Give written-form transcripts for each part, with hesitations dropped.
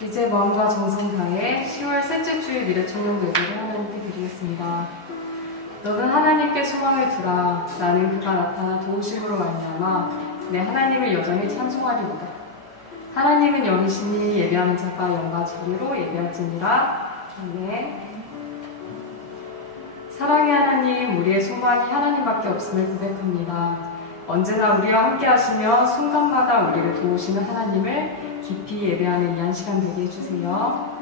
이제 마음과 정성 다해 10월 셋째 주일 미래청년 예배를 하나님께 드리겠습니다. 너는 하나님께 소망을 두라. 나는 그가 나타나 도우심으로 말미암아 내 하나님을 여전히 찬송하리로다. 하나님은 영이시니 예배하는 자가 영과 진리로 예배할지니라. 아멘. 사랑의 하나님, 우리의 소망이 하나님밖에 없음을 고백합니다. 언제나 우리와 함께 하시며 순간마다 우리를 도우시는 하나님을 깊이 예배하는 귀한 시간 되게 해주세요.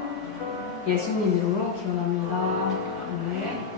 예수님 이름으로 기원합니다. 아멘.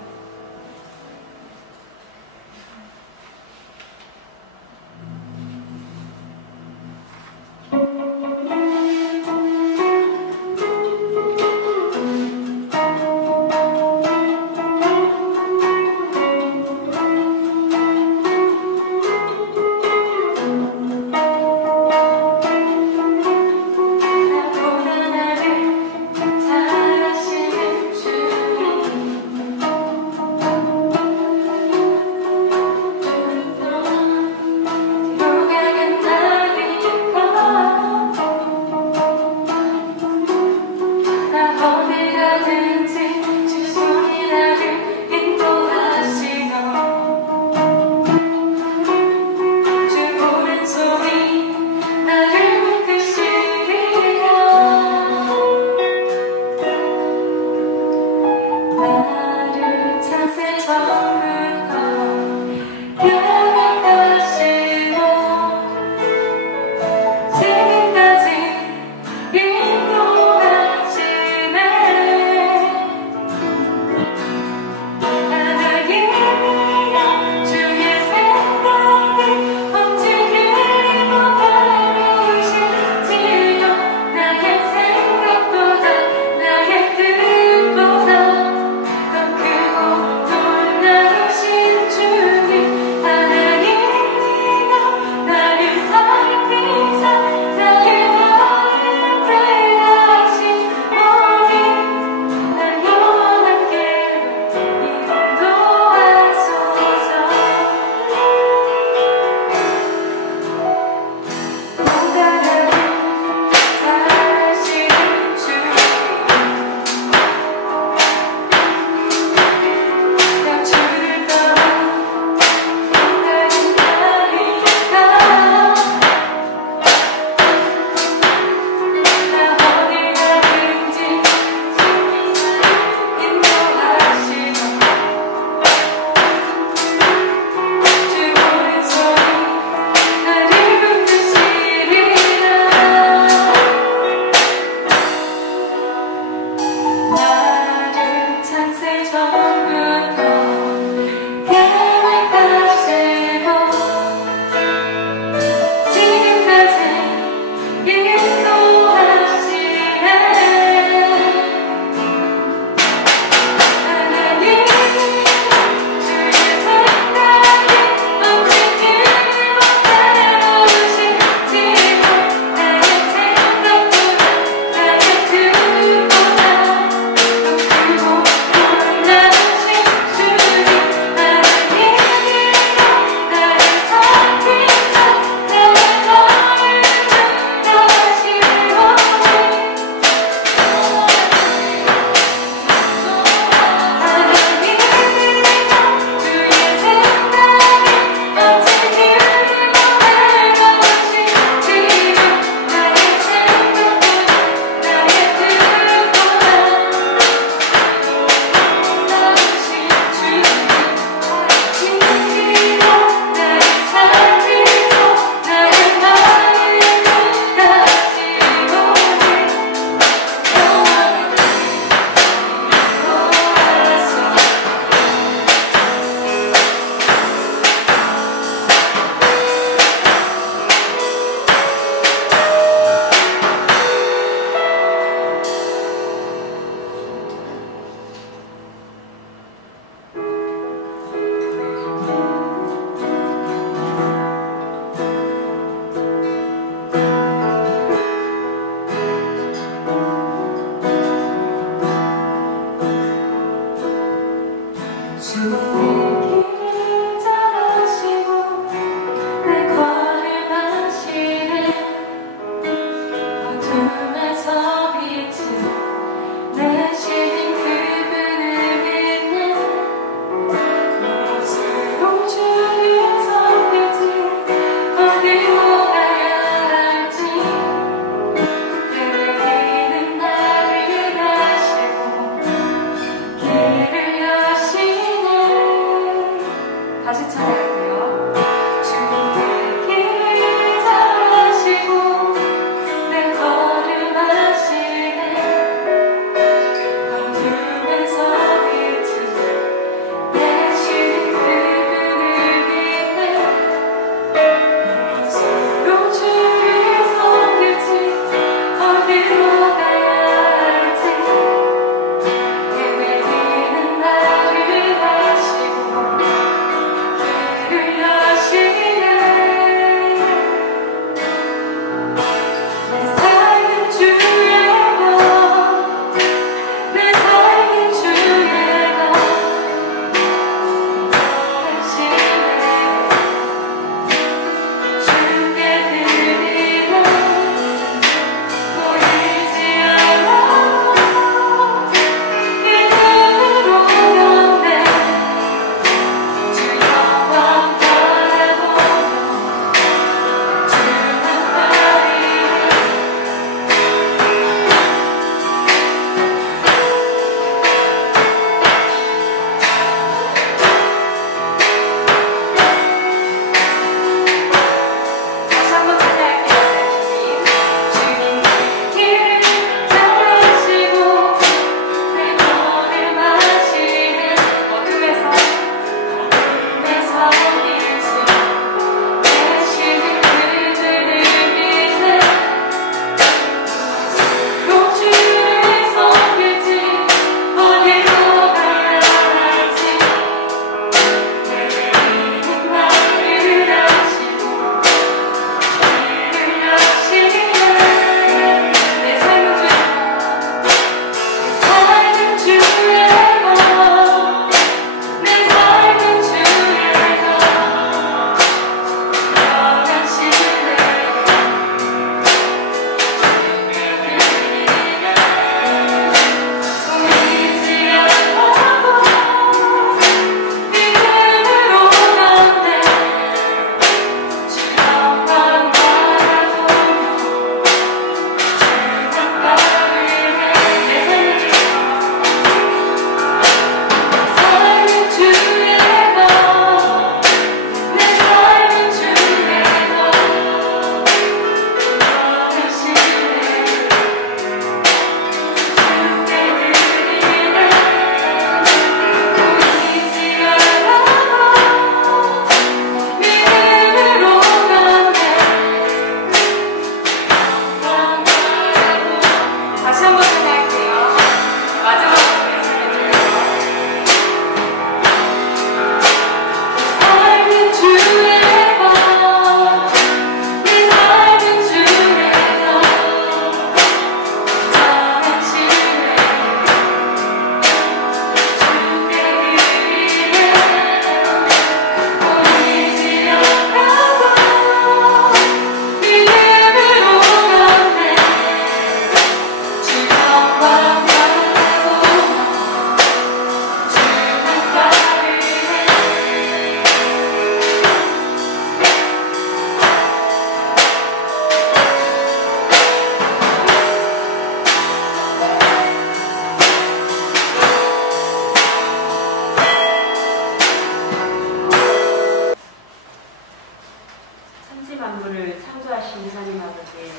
천지 만물을 창조하신 하나님 아버지,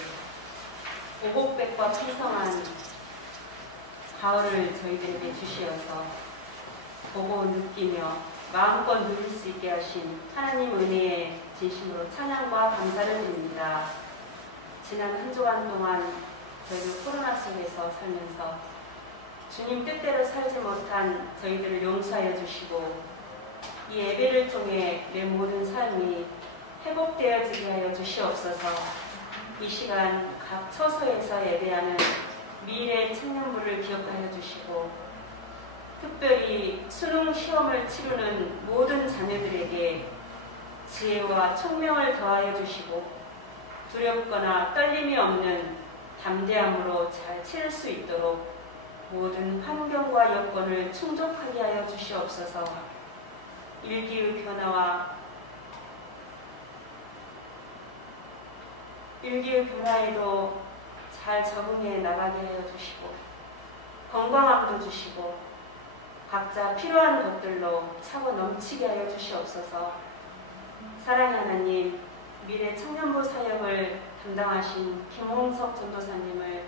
오곡백과 풍성한 가을을 저희들에게 주시어서 보고 느끼며 마음껏 누릴 수 있게 하신 하나님 은혜에 진심으로 찬양과 감사를 드립니다. 지난 한 주간 동안 저희들 코로나 속에서 살면서 주님 뜻대로 살지 못한 저희들을 용서하여 주시고 이 예배를 통해 내 모든 삶이 회복되어지게 하여 주시옵소서. 이 시간 각 처소에서 예배하는 미래 청년부를 기억하여 주시고 특별히 수능 시험을 치르는 모든 자녀들에게 지혜와 총명을 더하여 주시고 두렵거나 떨림이 없는 담대함으로 잘 치를 수 있도록 모든 환경과 여건을 충족하게 하여 주시옵소서. 일기의 변화에도 잘 적응해 나가게 하여 주시고 건강함도 주시고 각자 필요한 것들로 차고 넘치게 하여 주시옵소서. 사랑의 하나님, 미래 청년부 사역을 담당하신 김홍석 전도사님을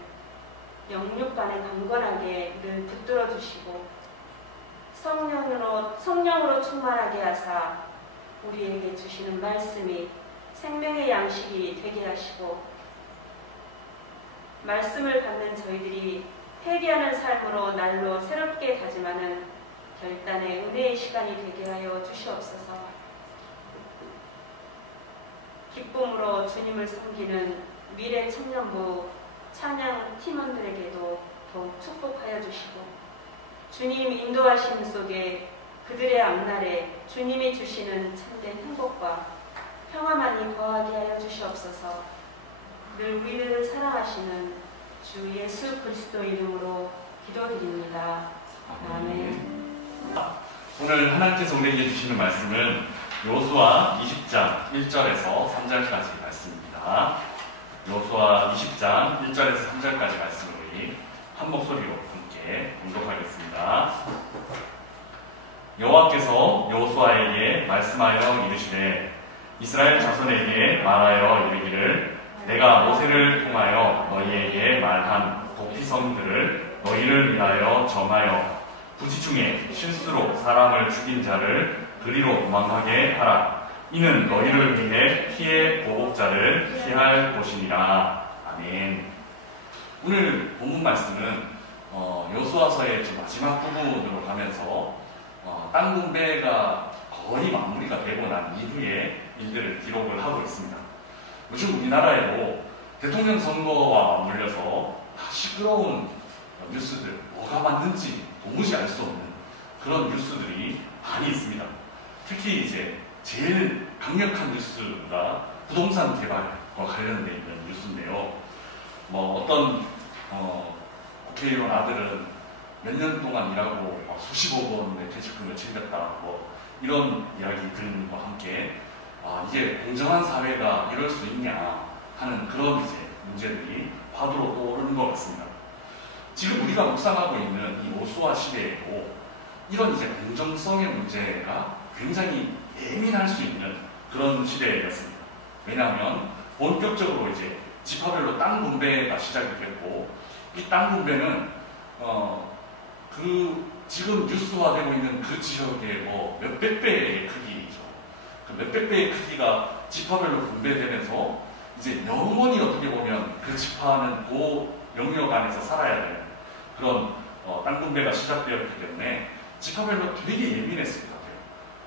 영육간에 강건하게 늘 붙들어 주시고 성령으로 충만하게 하사 우리에게 주시는 말씀이 생명의 양식이 되게 하시고 말씀을 받는 저희들이 회개하는 삶으로 날로 새롭게 다짐하는 결단의 은혜의 시간이 되게 하여 주시옵소서. 기쁨으로 주님을 섬기는 미래 청년부 찬양 팀원들에게도 더욱 축복하여 주시고 주님 인도하심 속에 그들의 앞날에 주님이 주시는 참된 행복과 평화만이 거하게 하여 주시옵소서. 늘 우리들을 사랑하시는 주 예수 그리스도 이름으로 기도드립니다. 아멘. 오늘 하나님께서 우리에게 주시는 말씀은 여호수아 20장 1절에서 3절까지 말씀입니다. 여호수아 20장 1절에서 3절까지 말씀을 우리 한 목소리로 함께 봉독하겠습니다. 여호와께서 여호수아에게 말씀하여 이르시되 이스라엘 자손에게 말하여 이르기를 내가 모세를 통하여 너희에게 말한 도피성들을 너희를 위하여 정하여 부지 중에 실수로 사람을 죽인 자를 그리로 도망하게 하라. 이는 너희를 위해 피해 보복자를 피할 곳이니라. 아멘. 오늘 본문 말씀은 여호수아서의 마지막 부분으로 가면서 땅 분배가 거의 마무리가 되고 난 이후의 일들을 기록을 하고 있습니다. 요즘 우리나라에도 대통령 선거와 맞물려서 시끄러운 뉴스들, 뭐가 맞는지 도무지 알 수 없는 그런 뉴스들이 많이 있습니다. 특히 이제 제일 강력한 뉴스가 부동산 개발과 관련되어 있는 뉴스인데요. 어떤 국회의원 아들은 몇 년 동안 일하고 수십억 원의 퇴직금을 챙겼다. 이런 이야기 들은 것과 함께 이게 공정한 사회가 이럴 수 있냐 하는 그런 이제 문제들이 화두로 떠오르는 것 같습니다. 지금 우리가 묵상하고 있는 이 여호수아 시대에도 이런 이제 공정성의 문제가 굉장히 예민할 수 있는 그런 시대였습니다. 왜냐하면 본격적으로 이제 지파별로 땅 분배가 시작이 됐고 이 땅 분배는 지금 뉴스화되고 있는 그 지역의 몇백 배의 크기죠. 그 몇백 배의 크기가 지파별로 분배되면서 이제 영원히 어떻게 보면 그 지파는 그 영역 안에서 살아야 되는 그런 땅 분배가 시작되었기 때문에 지파별로 되게 예민했을 것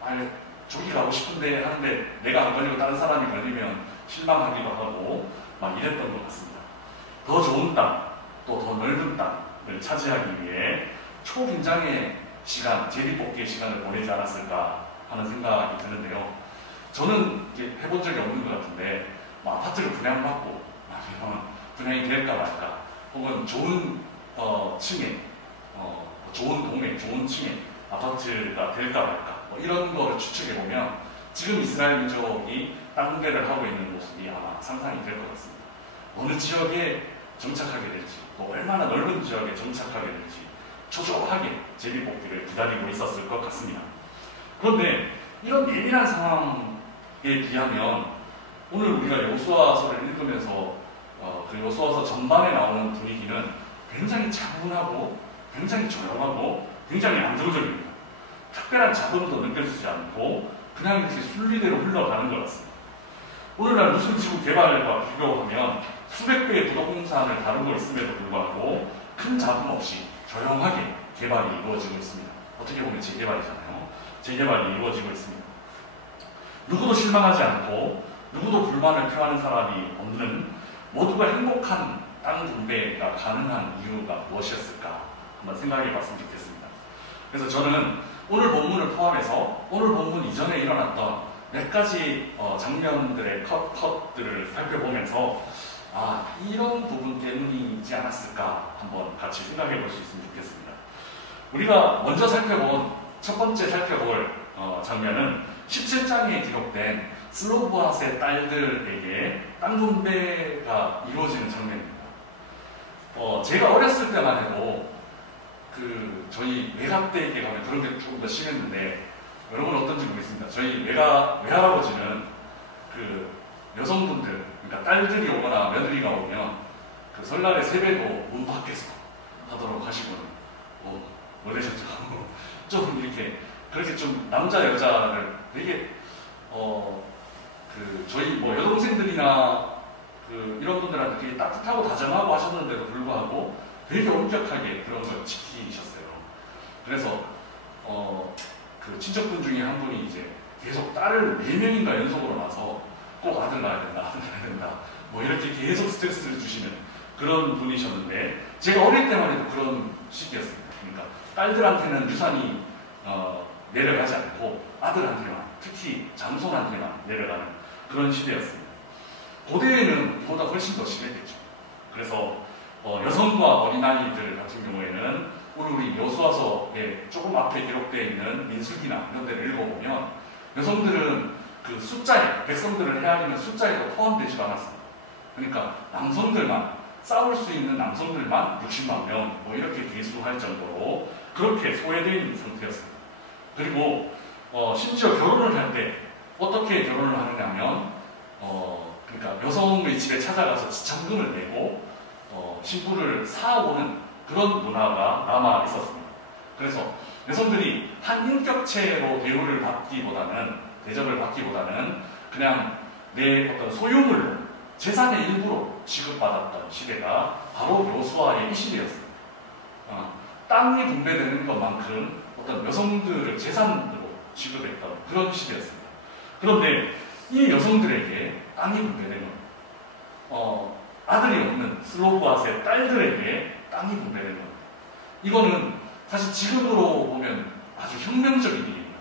같아요. 저기 가고 싶은데 하는데 내가 안 걸리고 다른 사람이 걸리면 실망하기도 하고 막 이랬던 것 같습니다. 더 좋은 땅, 또 더 넓은 땅을 차지하기 위해 초긴장의 시간, 제비뽑기의 시간을 보내지 않았을까 하는 생각이 드는데요. 저는 이게 해본 적이 없는 것 같은데 아파트를 분양받고 아니면 분양이 될까 말까 혹은 좋은 층에 좋은 동네, 좋은 층에 아파트가 될까 말까 이런 거를 추측해보면 지금 이스라엘 민족이 땅 분배를 하고 있는 모습이 아마 상상이 될 것 같습니다. 어느 지역에 정착하게 될지 또 얼마나 넓은 지역에 정착하게 될지 초조하게 제비뽑기를 기다리고 있었을 것 같습니다. 그런데 이런 예민한 상황에 비하면 오늘 우리가 여호수아서를 읽으면서 그 여호수아서 전반에 나오는 분위기는 굉장히 차분하고 굉장히 조용하고 굉장히 안정적입니다. 특별한 자본도 느껴지지 않고 그냥 이렇게 순리대로 흘러가는 것 같습니다. 오늘날 무슨 지구 개발과 비교하면 수백 배의 부동산을 다루고 있음에도 불구하고 큰 자본 없이 조용하게 개발이 이루어지고 있습니다. 어떻게 보면 재개발이잖아요. 재개발이 이루어지고 있습니다. 누구도 실망하지 않고 누구도 불만을 표하는 사람이 없는 모두가 행복한 땅 분배가 가능한 이유가 무엇이었을까 한번 생각해 봤으면 좋겠습니다. 그래서 저는 오늘 본문을 포함해서 오늘 본문 이전에 일어났던 몇 가지 장면들의 컷들을 살펴보면서 이런 부분 때문이지 않았을까 한번 같이 생각해 볼 수 있으면 좋겠습니다. 우리가 먼저 첫 번째 살펴볼 장면은 17장에 기록된 슬로보아스의 딸들에게 땅 분배가 이루어지는 장면입니다. 제가 어렸을 때만 해도 저희 외갓댁에 가면 그런 게 조금 더 심했는데 여러분 어떤지 모르겠습니다. 저희 외할아버지는 여성분들, 그러니까 딸들이 오거나 며느리가 오면 설날에 세배도 문 밖에서 하도록 하시고는 뭐되셨죠? 좀 이렇게 그렇게 좀 남자 여자를 되게 저희 여동생들이나 이런 분들한테 되게 따뜻하고 다정하고 하셨는데도 불구하고 되게 엄격하게 그런 걸 지키셨어요. 그래서 친척분 중에 한 분이 이제 계속 딸을 4명인가 연속으로 낳아서 꼭 아들 낳아야 된다, 아들 낳아야 된다, 이렇게 계속 스트레스를 주시는 그런 분이셨는데 제가 어릴 때만 해도 그런 시기였습니다. 그러니까 딸들한테는 유산이 내려가지 않고 아들한테만, 특히 장손한테만 내려가는 그런 시대였습니다. 고대에는 보다 훨씬 더 심했겠죠. 그래서 여성과 어린아이들 같은 경우에는 우리 여호수아서에 조금 앞에 기록되어 있는 민수기나 이런 데를 읽어보면 여성들은 숫자에, 백성들을 헤아리는 숫자에도 포함되지 않았습니다. 그러니까 남성들만, 싸울 수 있는 남성들만 60만 명 이렇게 계수할 정도로 그렇게 소외되어 있는 상태였습니다. 그리고 심지어 결혼을 할 때 어떻게 결혼을 하느냐면 그러니까 여성의 집에 찾아가서 지참금을 내고 신부를 사오는 그런 문화가 남아 있었습니다. 그래서 여성들이 한 인격체로 대접을 받기보다는 그냥 내 어떤 소유물로, 재산의 일부로 취급받았던 시대가 바로 여호수아의 이 시대였습니다. 땅이 분배되는 것만큼 어떤 여성들을 재산으로 취급했던 그런 시대였습니다. 그런데 이 여성들에게 땅이 분배되는 아들이 없는 슬로보아스의 딸들에게 땅이 분배되는 겁니다. 이거는 사실 지금으로 보면 아주 혁명적인 일입니다.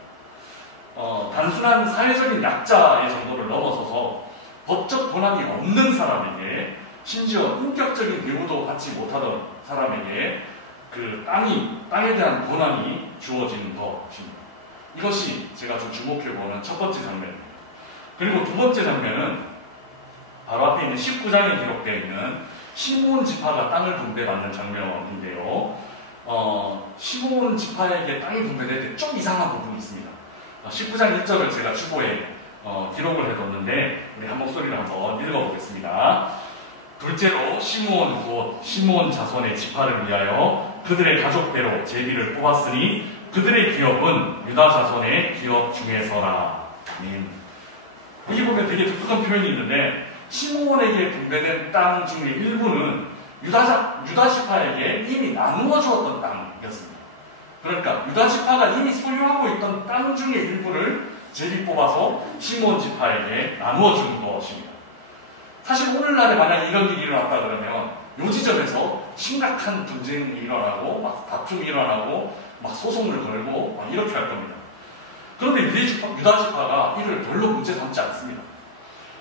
단순한 사회적인 약자의 정도를 넘어서서 법적 권한이 없는 사람에게, 심지어 인격적인 대우도 받지 못하던 사람에게 땅에 대한 권한이 주어지는 것입니다. 이것이 제가 좀 주목해보는 첫 번째 장면입니다. 그리고 두 번째 장면은 바로 앞에 있는 19장에 기록되어 있는 시므온 지파가 땅을 분배받는 장면인데요. 시므온 지파에게 땅이 분배될 때 좀 이상한 부분이 있습니다. 19장 1절을 제가 주보에 기록을 해뒀는데 우리 한 목소리로 한번 읽어보겠습니다. 둘째로 시므온 곧 시므온 자손의 지파를 위하여 그들의 가족대로 제비를 뽑았으니 그들의 기업은 유다 자손의 기업 중에서라. 아멘. 여기 보면 되게 독특한 표현이 있는데 시므온에게 분배된 땅 중에 일부는 유다 지파에게 이미 나누어 주었던 땅이었습니다. 그러니까 유다 지파가 이미 소유하고 있던 땅 중에 일부를 제비 뽑아서 시므온 지파에게 나누어 준 것입니다. 사실 오늘날에 만약 이런 일이 일어났다 그러면 요 지점에서 심각한 분쟁이 일어나고 막 다툼이 일어나고 막 소송을 걸고 막 이렇게 할 겁니다. 그런데 유다 지파가 이를 별로 문제 삼지 않습니다.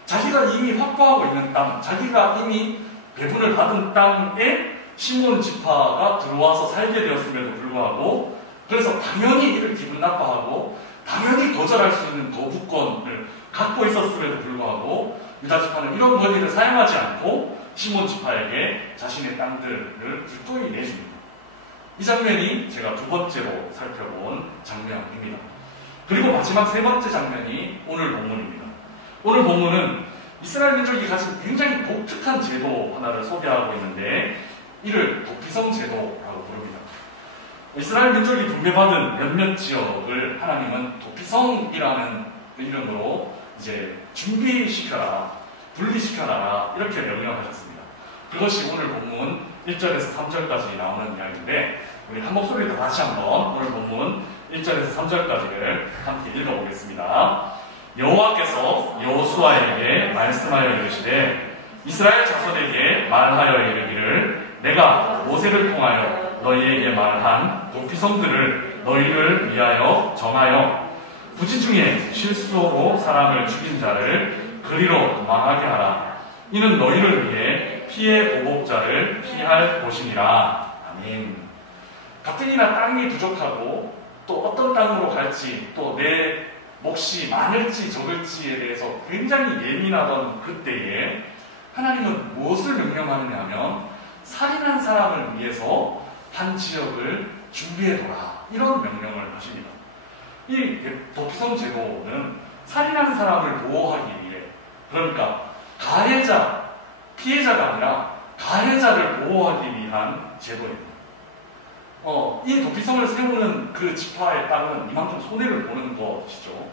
자기가 이미 확보하고 있는 땅, 자기가 이미 배분을 받은 땅에 시므온 지파가 들어와서 살게 되었음에도 불구하고, 그래서 당연히 이를 기분 나빠하고 당연히 거절할 수 있는 거부권을 갖고 있었음에도 불구하고 유다 지파는 이런 권리를 사용하지 않고 시므온 지파에게 자신의 땅들을 기꺼이 내줍니다. 이 장면이 제가 두 번째로 살펴본 장면입니다. 그리고 마지막 세 번째 장면이 오늘 본문입니다. 오늘 본문은 이스라엘 민족이 가진 굉장히 독특한 제도 하나를 소개하고 있는데 이를 도피성 제도라고 부릅니다. 이스라엘 민족이 분배받은 몇몇 지역을 하나님은 도피성이라는 이름으로 이제 준비시켜라, 분리시켜라 이렇게 명령하셨습니다. 그것이 오늘 본문 1절에서 3절까지 나오는 이야기인데 우리 한 목소리로 다시 한번 오늘 본문 1절에서 3절까지를 함께 읽어보겠습니다. 여호와께서 여호수아에게 말씀하여 이르시되 이스라엘 자손에게 말하여 이르기를 내가 모세를 통하여 너희에게 말한 도피성들을 너희를 위하여 정하여 부지 중에 실수로 사람을 죽인 자를 그리로 도망하게 하라. 이는 너희를 위해 피해 보복자를 피할 곳이니라. 아멘. 가뜩이나 땅이 부족하고 또 어떤 땅으로 갈지 또 내 몫이 많을지 적을지에 대해서 굉장히 예민하던 그때에 하나님은 무엇을 명령하느냐 하면 살인한 사람을 위해서 한 지역을 준비해둬라 이런 명령을 하십니다. 이 도피성 제도는 살인한 사람을 보호하기 위해 그러니까 가해자, 피해자가 아니라 가해자를 보호하기 위한 제도입니다. 이 도피성을 세우는 그 지파의 땅은 이만큼 손해를 보는 것이죠.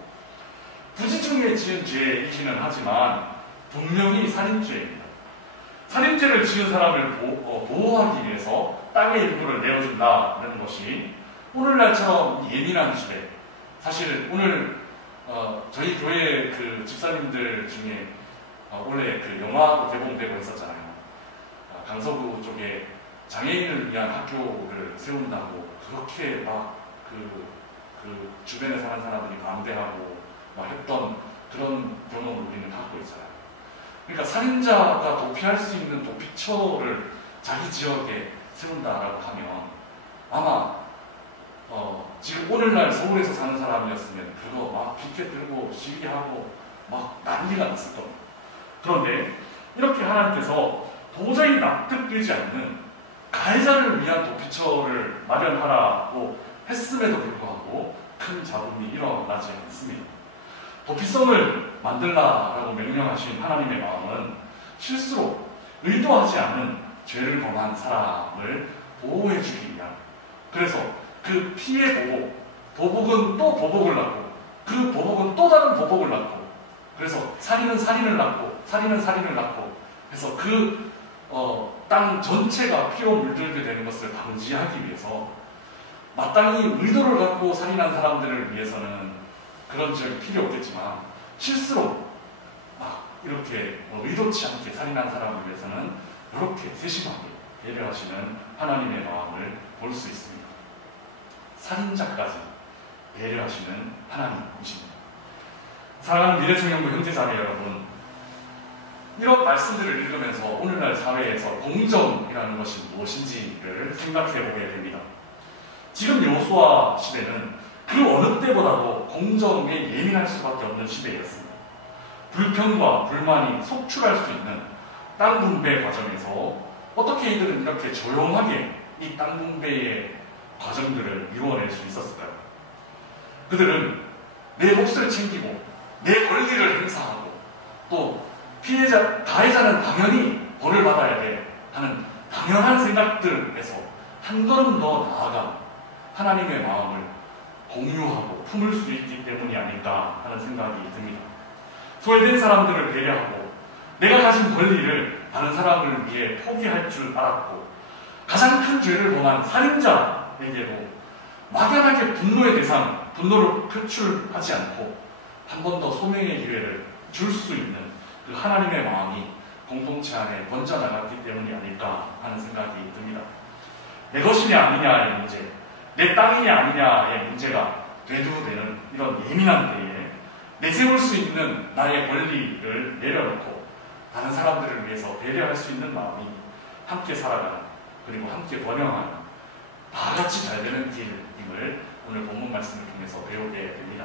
부지 중에 지은 죄이기는 하지만 분명히 살인죄입니다. 살인죄를 지은 사람을 보호하기 위해서 땅의 일부를 내어준다는 것이 오늘날처럼 예민한 시대. 사실 오늘 저희 교회 그 집사님들 중에 원래 그 영화도 개봉되고 있었잖아요. 강서구 쪽에 장애인을 위한 학교를 세운다고 그렇게 막 그 주변에 사는 사람들이 반대하고 막 했던 그런 경험을 우리는 갖고 있잖아요. 그러니까 살인자가 도피할 수 있는 도피처를 자기 지역에 세운다라고 하면 아마 지금 오늘날 서울에서 사는 사람이었으면 그거 막 피켓 들고 시위하고 막 난리가 났을 겁니다. 그런데 이렇게 하나님께서 도저히 납득되지 않는 가해자를 위한 도피처를 마련하라고 했음에도 불구하고 큰 잡음이 일어나지 않습니다. 도피성을 만들라라고 명령하신 하나님의 마음은 실수로 의도하지 않은 죄를 범한 사람을 보호해주기 위한, 그래서 그 피해 보복, 보복은 또 보복을 낳고 그 보복은 또 다른 보복을 낳고 그래서 살인은 살인을 낳고 살인은 살인을 낳고 해서 그 땅 전체가 피로 물들게 되는 것을 방지하기 위해서 마땅히 의도를 갖고 살인한 사람들을 위해서는 그런 지역이 필요 없겠지만 실수로 막 이렇게 의도치 않게 살인한 사람을 위해서는 이렇게 세심하게 배려하시는 하나님의 마음을 볼 수 있습니다. 살인자까지 배려하시는 하나님이십니다. 사랑하는 미래청년부 형제자매 여러분, 이런 말씀들을 읽으면서 오늘날 사회에서 공정이라는 것이 무엇인지를 생각해 보게 됩니다. 지금 여호수아 시대는 그 어느 때보다도 공정에 예민할 수밖에 없는 시대였습니다. 불평과 불만이 속출할 수 있는 땅 분배 과정에서 어떻게 이들은 이렇게 조용하게 이 땅 분배의 과정들을 이루어낼 수 있었을까요? 그들은 내 몫을 챙기고 내 권리를 행사하고 또 가해자는 당연히 벌을 받아야 돼 하는 당연한 생각들에서 한 걸음 더 나아가 하나님의 마음을 공유하고 품을 수 있기 때문이 아닐까 하는 생각이 듭니다. 소외된 사람들을 배려하고 내가 가진 권리를 다른 사람을 위해 포기할 줄 알았고 가장 큰 죄를 범한 살인자에게도 막연하게 분노의 대상, 분노를 표출하지 않고 한 번 더 소명의 기회를 줄 수 있는 그 하나님의 마음이 공동체 안에 번져나갔기 때문이 아닐까 하는 생각이 듭니다. 내 것이냐 아니냐의 문제, 내 땅이냐 아니냐의 문제가 대두되는 이런 예민한 때에 내세울 수 있는 나의 권리를 내려놓고 다른 사람들을 위해서 배려할 수 있는 마음이 함께 살아가는, 그리고 함께 번영하는 다 같이 잘 되는 길임을 오늘 본문 말씀을 통해서 배우게 됩니다.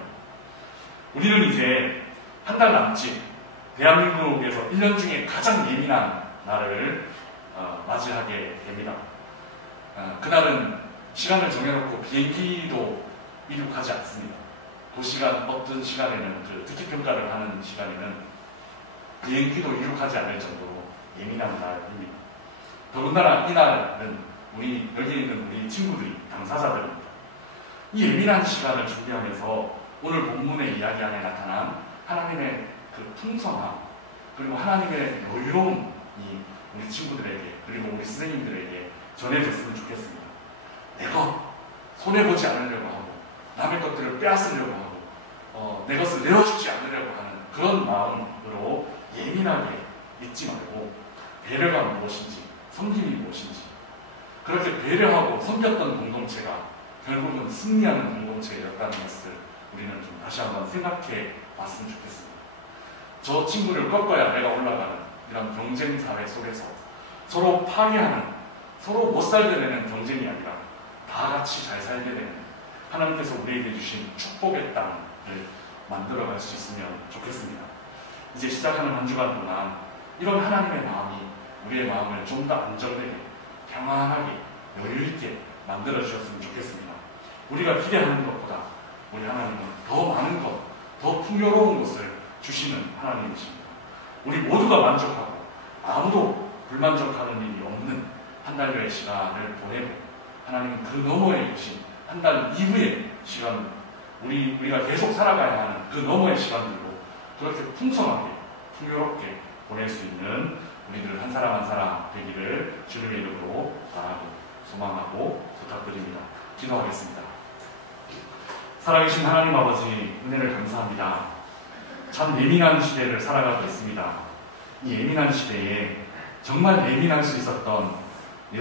우리는 이제 한 달 남짓 대한민국에서 1년 중에 가장 예민한 날을 맞이하게 됩니다. 그날은 시간을 정해놓고 비행기도 이륙하지 않습니다. 그 시간, 어떤 시간에는 그 특기평가를 하는 시간에는 비행기도 이륙하지 않을 정도로 예민한 날입니다. 더군다나 이 날은 여기 있는 우리 친구들이 당사자들입니다. 이 예민한 시간을 준비하면서 오늘 본문의 이야기 안에 나타난 하나님의 그 풍성함, 그리고 하나님의 여유로움이 우리 친구들에게, 그리고 우리 선생님들에게 전해졌으면 좋겠습니다. 내 것, 손해보지 않으려고 하고, 남의 것들을 빼앗으려고 하고, 내 것을 내어주지 않으려고 하는 그런 마음으로 예민하게 있지 말고, 배려가 무엇인지, 섬김이 무엇인지, 그렇게 배려하고 섬겼던 공동체가 결국은 승리하는 공동체였다는 것을 우리는 좀 다시 한번 생각해 봤으면 좋겠습니다. 저 친구를 꺾어야 내가 올라가는 이런 경쟁 사회 속에서 서로 파괴하는, 서로 못 살게 되는 경쟁이 아니라 다 같이 잘 살게 되는 하나님께서 우리에게 주신 축복의 땅을 만들어갈 수 있으면 좋겠습니다. 이제 시작하는 한 주간 동안 이런 하나님의 마음이 우리의 마음을 좀 더 안정되게, 평안하게, 여유있게 만들어주셨으면 좋겠습니다. 우리가 기대하는 것보다 우리 하나님은 더 많은 것, 더 풍요로운 것을 주시는 하나님이십니다. 우리 모두가 만족하고 아무도 불만족하는 일이 없는 한 달여의 시간을 보내고, 하나님은 그 너머에 계신 한 달 이후의 시간, 우리가 계속 살아가야 하는 그 너머의 시간들로 그렇게 풍성하게, 풍요롭게 보낼 수 있는 우리들 한 사람 한 사람 되기를 주님의 이름으로 바라고 소망하고 부탁드립니다. 기도하겠습니다. 살아계신 하나님 아버지, 은혜를 감사합니다. 참 예민한 시대를 살아가고 있습니다. 이 예민한 시대에 정말 예민할 수 있었던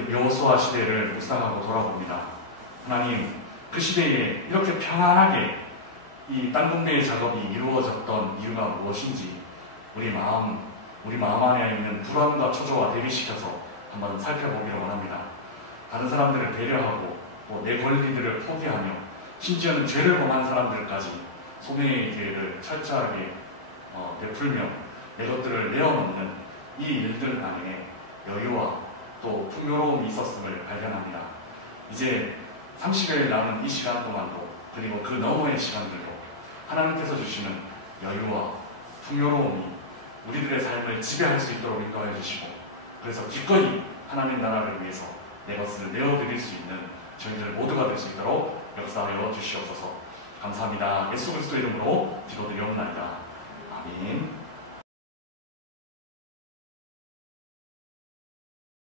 여호수아 시대를 묵상하고 돌아봅니다. 하나님, 그 시대에 이렇게 평안하게 이 땅공대의 작업이 이루어졌던 이유가 무엇인지 우리 마음 안에 있는 불안과 초조와 대비시켜서 한번 살펴보기를 원합니다. 다른 사람들을 배려하고 내 권리들을 포기하며 심지어는 죄를 범한 사람들까지 소명의 기회를 철저하게 베풀며 내 것들을 내어놓는 이 일들 안에 여유와 또 풍요로움이 있었음을 발견합니다. 이제 30일 남은 이 시간 동안도, 그리고 그 너머의 시간들도 하나님께서 주시는 여유와 풍요로움이 우리들의 삶을 지배할 수 있도록 인도해 주시고, 그래서 기꺼이 하나님 나라를 위해서 내 것을 내어드릴 수 있는 저희들 모두가 될 수 있도록 역사하여 주시옵소서. 감사합니다. 예수 그리스도 이름으로 기도드리옵나이다. 아멘.